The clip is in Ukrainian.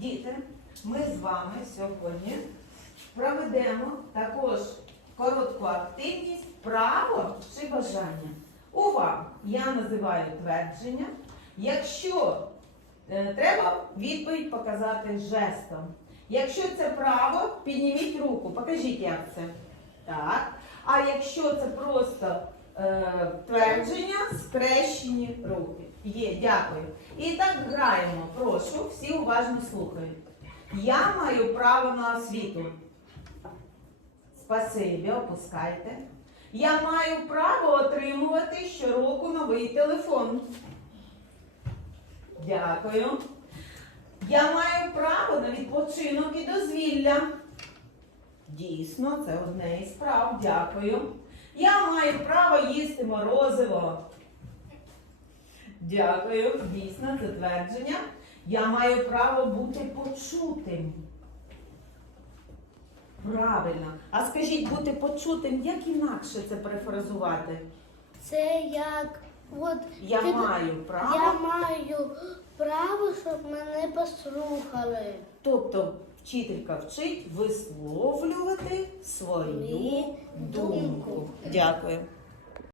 Діти, ми з вами сьогодні проведемо також коротку активність право чи бажання. Увага! Я називаю твердження. Якщо е, треба відповідь показати жестом. Якщо це право, підніміть руку. Покажіть, як це. Так. А якщо це просто е, твердження, скрещені руки. Є, дякую. І так граємо. Прошу, всі уважно слухають. Я маю право на освіту. Спасибі, опускайте. Я маю право отримувати щороку новий телефон. Дякую. Я маю право на відпочинок і дозвілля. Дійсно, це одне із прав. Дякую. Я маю право їсти морозиво. Дякую. Дійсно, це твердження. Я маю право бути почутим. Правильно. А скажіть, бути почутим, як інакше це перефразувати? Це як от Я ти- маю право. я маю право, щоб мене послухали. Тобто вчителька вчить висловлювати свою Свою думку. думку. Дякую.